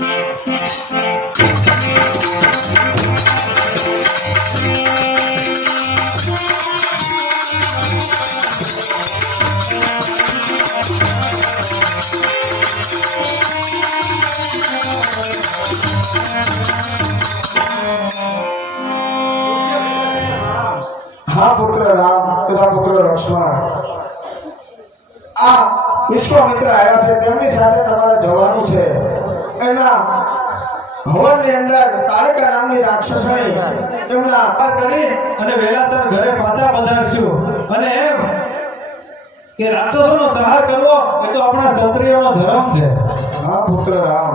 હા પુત્ર રામ તથા પુત્ર લક્ષ્મણ, આ વિશ્વામિત્ર આવ્યા છે, તેમની સાથે તમારે જવાનું છે. એમના હવનની અંદર તાળકા નામની રાક્ષસણી એમના કરી અને વેલાસર ઘરે પાછા પધારશું. અને એમ કે રાક્ષસોનો સંહાર કરવો એ તો આપણા ક્ષત્રિયોનો ધર્મ છે. હા પુત્ર રામ,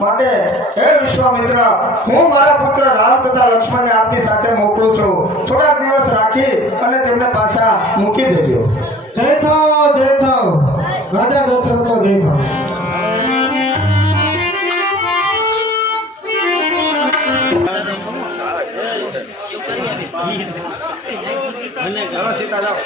માટે હે વિશ્વામિત્ર, હું મારા પુત્ર રામ તથા લક્ષ્મણને આપની સાથે મોકલું છું. થોડા દિવસ રાખી અને તેમને પાછા મૂકી દેજો. જય થાવ રાજા દશરથનો જય થાવ. चलो सीता जाओ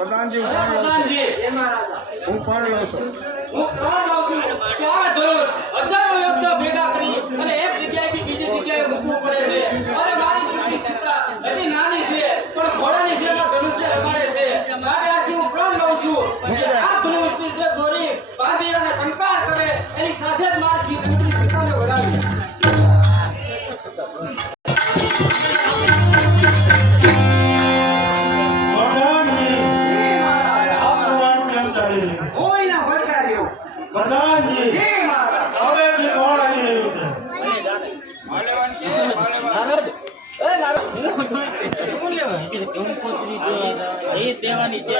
प्रधानजी હું પણ લઉં છું. હજારો યોદ્ધા ભેગા કરી અને એક જગ્યાએથી બીજી જગ્યાએ મૂકવું પડે છે. અને મારી દીકરી સીતા હજી નાની છે, પણ ઘોડાની જેમ ધનુષ્ય રમાડે છે. માટે આજે હું પ્રણ લઉં છું. આ ધનુષ્યની જે દોરી બાંધી અને ટંકાર કરે એની સાથે જ મારી પુત્રી સીતાને વડાવી. દેવાની છે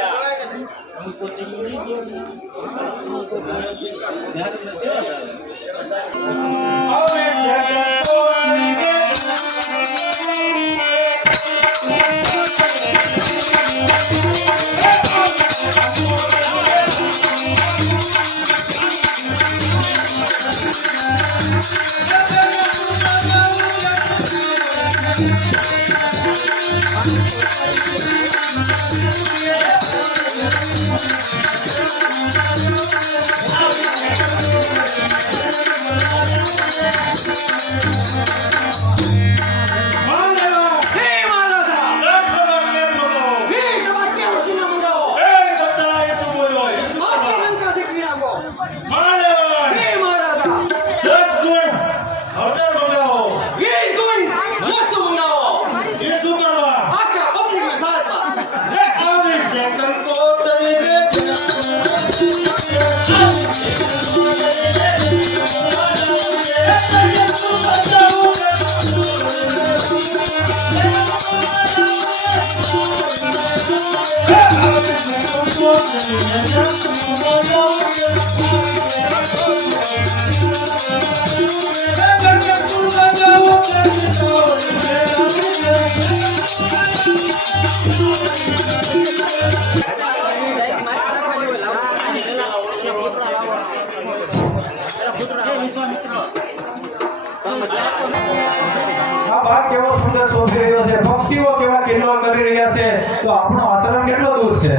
કેવો સુંદર શોભી રહ્યો છે, પક્ષીઓ કેવા કિલ્લો કરી રહ્યા છે, તો આપણો આશ્રમ કેટલો દૂર છે?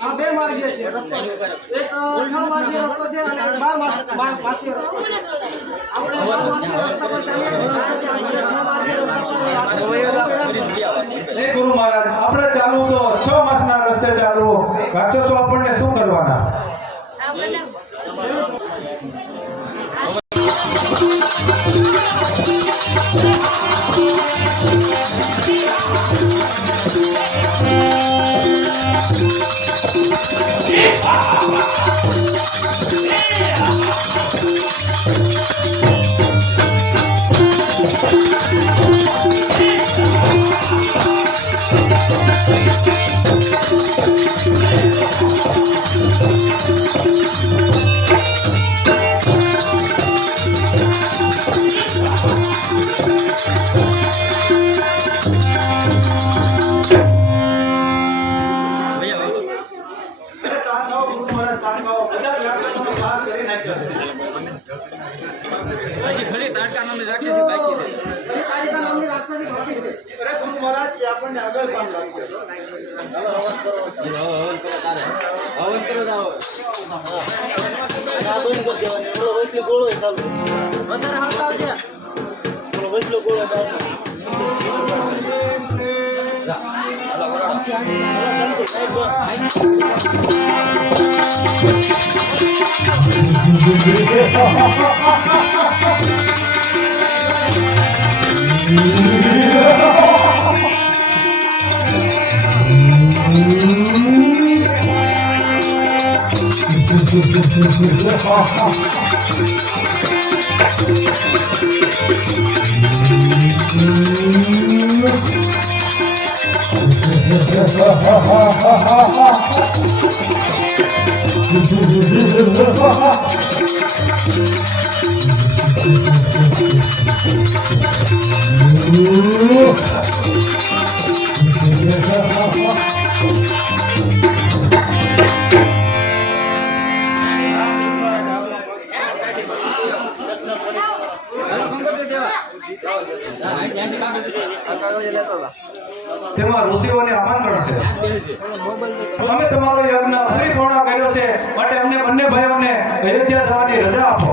આ બે માર્ગે છે રસ્તો, એક 6 માર્ગે રસ્તો છે અને 12 માર્ગે રસ્તો છે. આપણે 12 માર્ગે રસ્તા પર ચાલીએ અને 6 માર્ગે રસ્તા પર ગુરુ મહારાજ, આપણે ચાલવું તો 6 માસના રસ્તે ચાલવું રાક્ષસો આપણને શું કરવાના? હજી ખરી તારકા નામની રાક્ષસી બાકી છે. એ કાલિકા નામની રાક્ષસી બાકી છે. અરે ગુરુ મહારાજ આપણને આગળ કામ લાગશે. હવન કરો તારે. હવન કરો તારો. આ બંધ કરી દેવાની. ઓલો વૈષ્ણવ ગોળો ચાલુ. વધારે હળગાવજે. ઓલો વૈષ્ણવ ગોળો ચાલુ. તેમાં ઋષિઓને આમંત્રણ છે. અમે તમારો યજ્ઞ પરિપૂર્ણ કર્યો છે, માટે અમને બંને ભાઈઓને અયોધ્યા જવાની રજા આપો.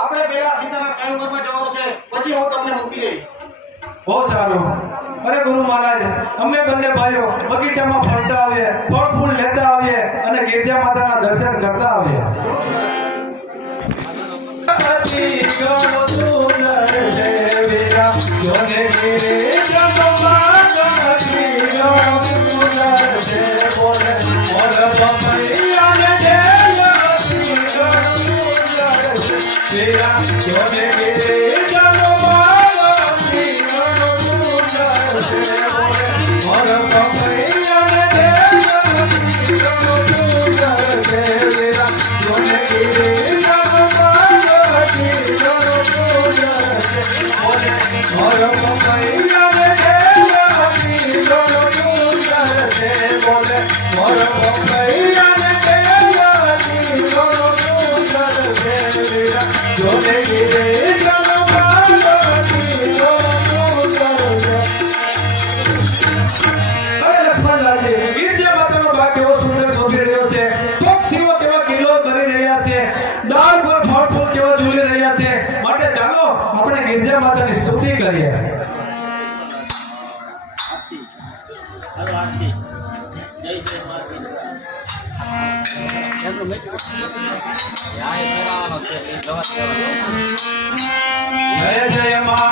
આપણે પેલા સીતાના સ્વયંવરમાં જવાનું છે, પછી હું તમને મૂકી દઈશ. બહુ સારું. અરે ગુરુ મહારાજ, અમે બંને ભાઈઓ બગીચામાં ફરતા આવીએ, ફળ ફૂલ લેતા આવીએ અને ગિરજા માતાના દર્શન કરતા આવીએ. ગિરજા માતાની સ્તુતિ કરીએ. હાલો આરતી. જય શ્રી માતા. એમનો મેચ યા એ કરાવવાનો છે એ દવા દેવાનો. જય જય મા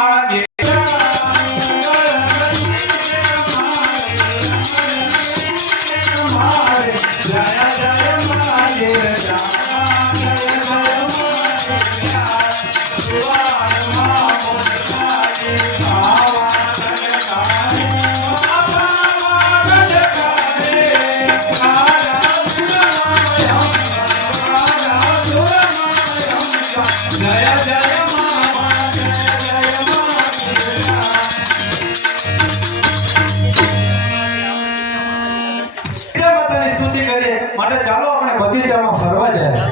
માટે ચાલો આપણે બગીચામાં ફરવા જાય.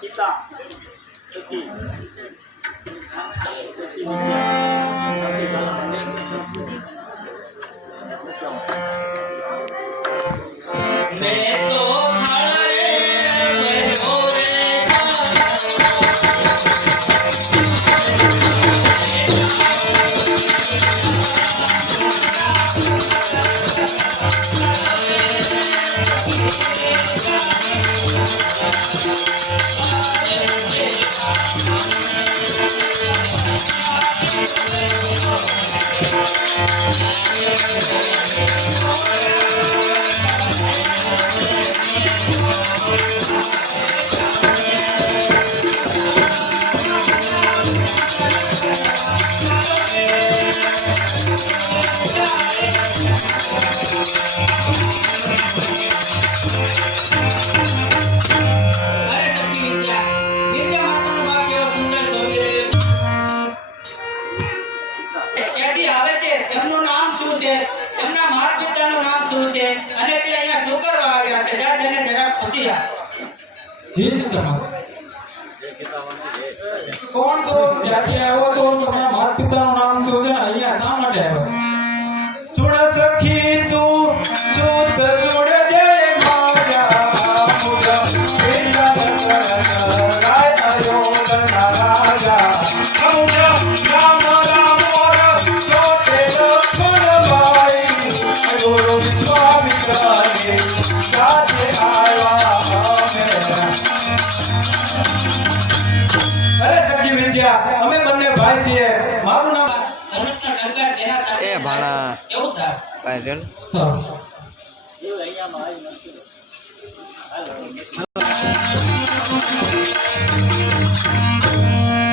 સીતા અરે શક્તિ વિદ્યા વિદ્યા માતાનું બાપ કેવો સુંદર શોભી રહ્યો છે. ક્યાંથી આવે છે, તેમનું નામ શું છે, તેમના માતા પિતાનું નામ શું છે અને તે અહીંયા શું કરવા આવ્યા છે, જા તેને જરા પૂછી આપ. જી સીતામાં કોણ તો ક્યાંથી આવ્યો તો તમારા માતા પિતાનું નામ શું છે, અહીંયા શા માટે આવ્યો? જોડ સખી તું જૂત જોડે જય મારા મુજા પેલા રાય આયો રાજા મુજા રામ રામ મોર છોટે લખનભાઈ ગુરુ સ્વામી કાને સાથે આવ્યા અરે સખી વિદ્યા અમે બંને ભાઈ છીએ. મારું નામ ધનુષનો ટંકાર જેના સાથે એ ભાણા. કેવું સાહેબ? પાયલ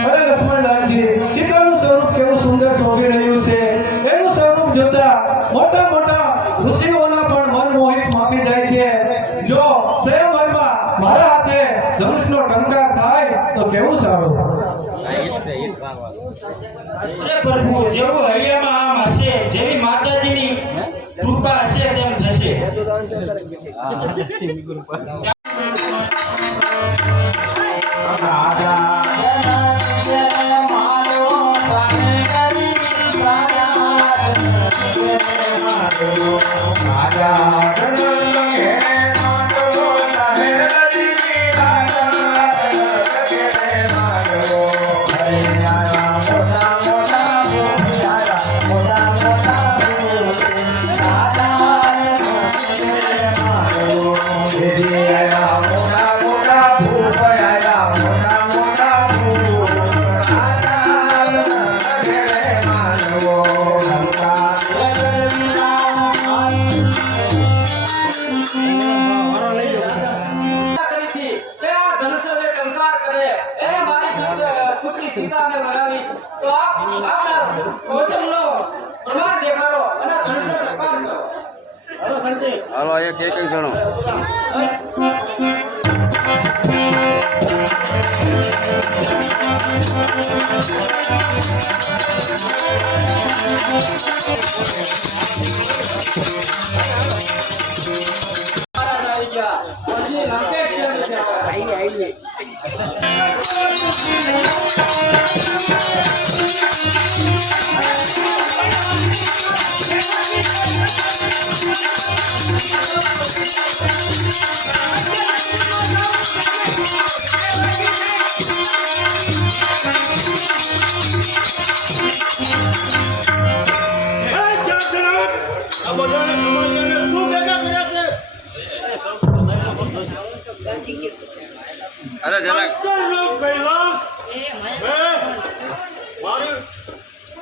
અરે લક્ષ્મણલાલજી, સીતાનું સ્વરૂપ કેવું સુંદર શોભી રહ્યું છે. એનું સ્વરૂપ જોતા મોટા મોટા ઋષિઓના પણ મન મોહિત માફી જાય છે. જો સ્વયંવરમાં મારા હાથે ધનુષનો ટંકાર થાય તો કેવું સારું. અરે પ્રભુ, જેવું હૈયામાં આમ હશે, જેવી માતાજીની કૃપા હશે તેમ થશે. કરીથી તે આ ધનુષ્યને ટંકાર કરે એ મારી પુત્રી સીતાને બનાવી તો આપ આપના કૌશલનો પ્રમાણ દેખાડો અને ધનુષ્ય ટંકાર કરો. હલો સંજય. હાલો એક એક જણો મહારાજ આવી ગયા. હજી રાકેશ આવી ગયા. અરે જરાક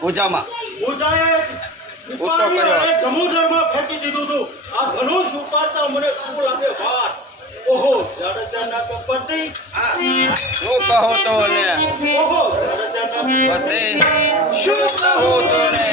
પૂજામાં ઊંચો કર્યો. સમુદ્રમાં ફેંકી દીધું હતું. આ ધનુષ ઉપાડતા મને શું લાગે વાર. ઓહો, જાડેજાના કપડથી. શું કહો તો ને ઓહો, જાડેજાના પતિ શું કહો તો ને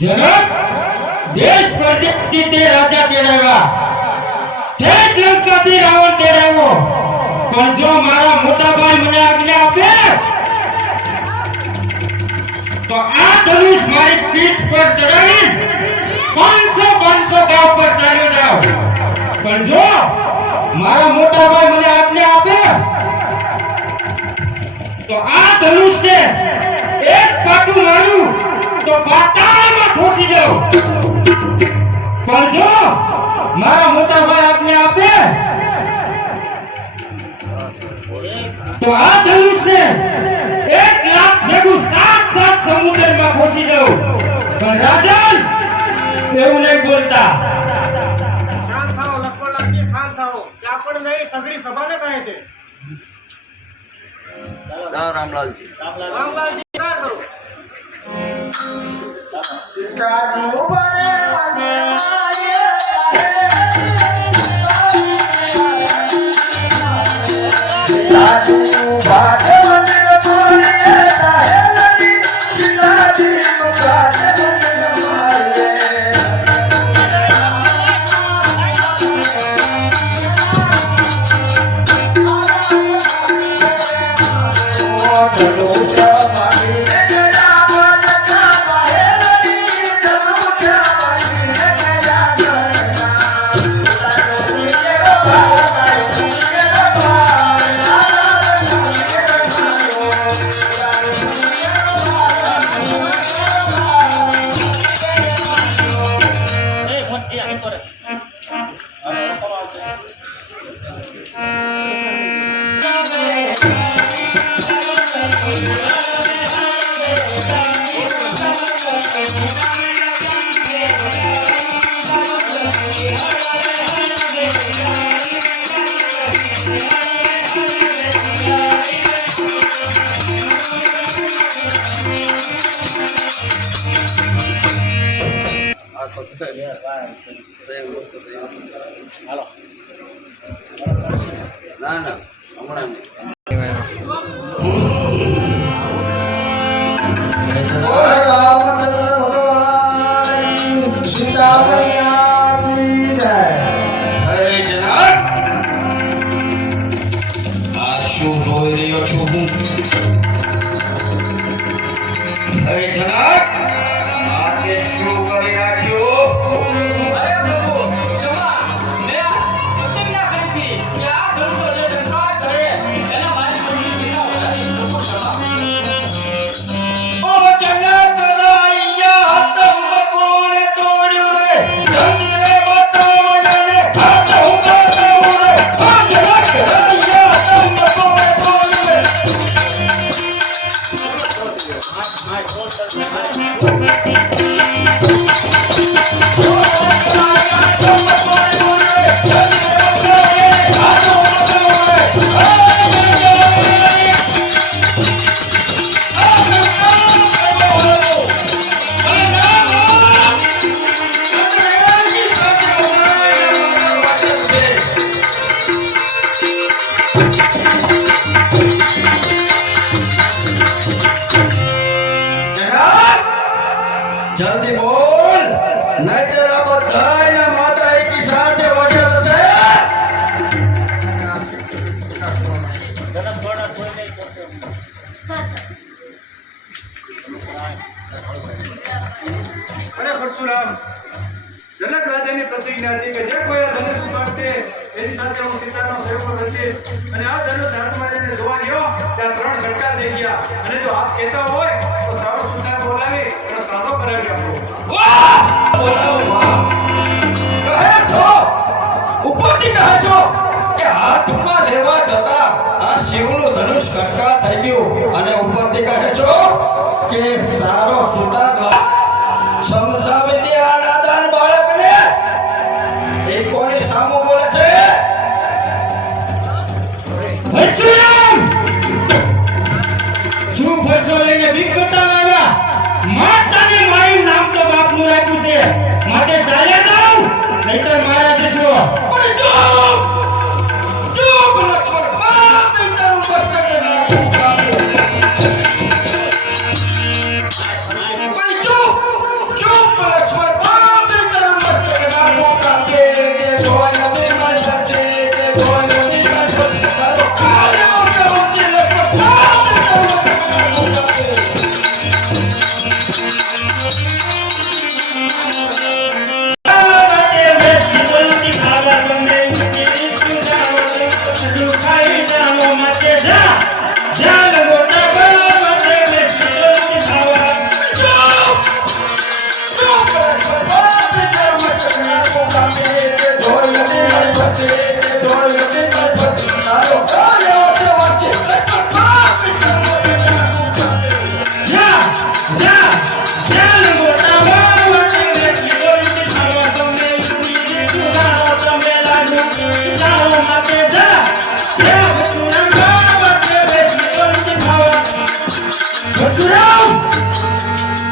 જનક દેશ પરદેશથી તે રાજા તેડાવ્યા, ઠેઠ લંકાથી રાવણ તેડાવ્યો, પણ જો મારા મોટા ભાઈ મને આજ્ઞા આપે તો આ ધનુષ મારી પીઠ પર ચડાવી 500 ગાવ પર ચાલ્યો જાવ, પણ જો મારા મોટા ભાઈ મને આજ્ઞા આપે તો આ ધનુષને એક પાટું મારું તો પાતાળમાં ખોટી જાઉં, પણ જો મારા મોટા ભાઈ આજ્ઞા આપે તો આ ધનુષને 1 લાખ ભેગું 7 સમુદ્રમાં ખોસી જાઉં, પણ રાજન એવું નહીં બોલતા. શાંત થાઓ લક્ષ્મણલાલજી, શાંત થાઓ. કે આપણને એ સઘળી સભાને કહે છે. જાઓ રામલાલજી. રામલાલજી વિચાર કરો. પિતાજી ઉભરે મને માયે પિતાજી ઉભરે મને માયે હેલડી પિતાજી ઉભરે મને માયે ના ના હમણાં નહીં. રામચંદ્ર ભગવાન સીતા મૈયા કી જય. હે જનક, આ શું જોઈ રહ્યો છું હું? હે જનક, આ તે શું કરી નાખ્યું? અરે પ્રભુ ક્ષમા, મેં આ પ્રતિજ્ઞા કરી હતી કે આ ધનુષો જે ડંકાળ કરે એના મારી જોડની સીતા વધારીશ. પ્રભુ ક્ષમા. ઓ જનક, રાયા હાથમ કોણે તોડ્યું રે? જલ્દી રે બતાવ મને, હાથ હું બતાવું રે. ઓ જનક, રાયા હાથમ કોણે તોડ્યું રે? જલ્દી બોલ, નહીતર આ બધાયના માથા એકી સાથે વઢેલ છે. અરે પરશુરામ, જનક રાજાની પ્રતિજ્ઞા હતી કે જે કોઈ આ ધનુષ ઉપાડશે એની સાથે હું સીતાનો સેવકો રચીશ, અને આ ધનુષ હાથમાં લઈને જોવા ગયો ત્યાં 3 ઝટકા થઈ ગયા, અને જો આપ કહેતા હોય તો સારો સુતાર બોલાવી અને સાદો કરાવી આપો. વાહ! બોલાવો વાહ! કહે છો, ઉપરથી કહે છો કે હાથમાં લેવા જતા આ શિવનું ધનુષ કટકા થઈ ગયું, અને ઉપરથી કહે છો કે સારો સુતાર સમજાવી દે આ નાદાન બાળકને. એ કોની સામું બોલે છે? પરશુરામ! શું ફરસો લઈને ભીખ બતાવ્યા? માતાની માયું નામ તો બાપનું રાખ્યું છે, માટે ચાલ્યા જાવ, નહીતર મારા જશો. પણ ચૂપ! ચૂપ લક્ષ્મણ! બાપ પિતાનું મસ્તક નાખ્યું. પણ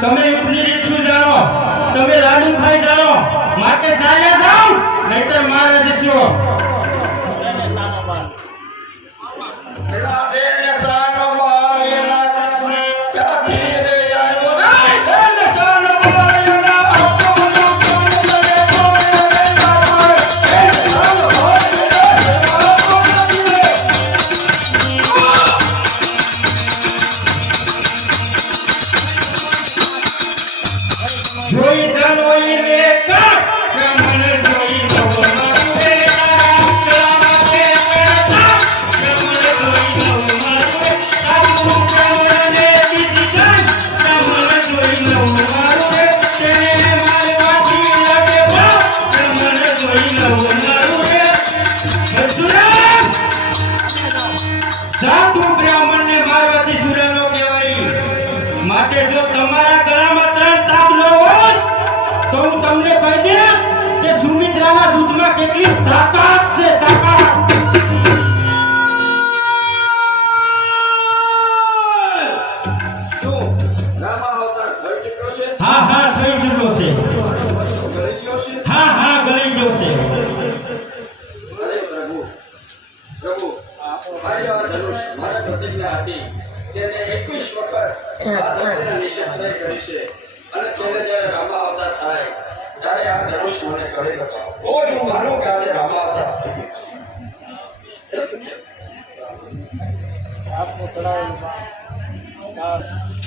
તમે યુદ્ધની રીત શું જાણો? તમે લાડુ ખાઈ જાણો માટે ચાલ્યા જાઓ, નહીતર મારે જશો. એલા બેને સાનો બાયલા ક્યાંથી રે આવ્યો રે? બેને સાનો બાયલા આપો મને કોણ કરે કોણ રે બાબા? બેને સાનો બાયલા આપો મને જોઈ જાનો ઈને કા મને જોઈ લો મારું રે રામ કે મેરા મને જોઈ લો મારું રે આવું પ્રેમને દીધી જાન મને જોઈ લો મારું રે તેને મારવાથી લાગે વા મને જોઈ લો મારું રે પરશુરામ સાધુ બ્રાહ્મણને મારવાથી સૂર્ય નો કહેવાય. માટે જો તમારા ગળામાં ત્રણ તાપ ન હોય તો હું તમને કહી દે કે સુમિત્રાના દૂધમાં કેટલી તાકાત છે, તાકાત. શું રામા અવતાર થઈ ચૂક્યો છે? હા હા થઈ ચૂક્યો છે. શું ગળી ગયો છે? હા હા ગળી ગયો છે. અરે પ્રભુ પ્રભુ મારી આ ધનુષ મારા પ્રતિજ્ઞા હતી તેને 21 વખત આ ધનુષને નિષેધ કરી છે અને છેલ્લે જ્યારે રામા અવતાર થાય ત્યારે આ ધનુષ મને કરી બતાવો. તો જ હું માનું કે આજે રામા અવતાર થઈ ગયો છે.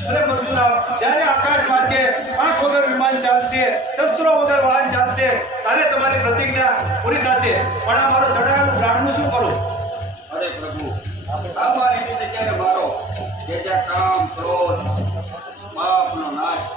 અરે પરશુરામ, જ્યારે આકાશ માર્ગે આંખ વગર વિમાન ચાલશે, શસ્ત્રો વગર વાહન ચાલશે, ત્યારે તમારી પ્રતિજ્ઞા પૂરી થશે. પણ આ મારો જડાયેલું પ્રાણનું શું કરું? અરે પ્રભુ આ મારી રીતે ક્યારે મારો કે જ્યાં કામ ક્રોધ પાપનો નાશ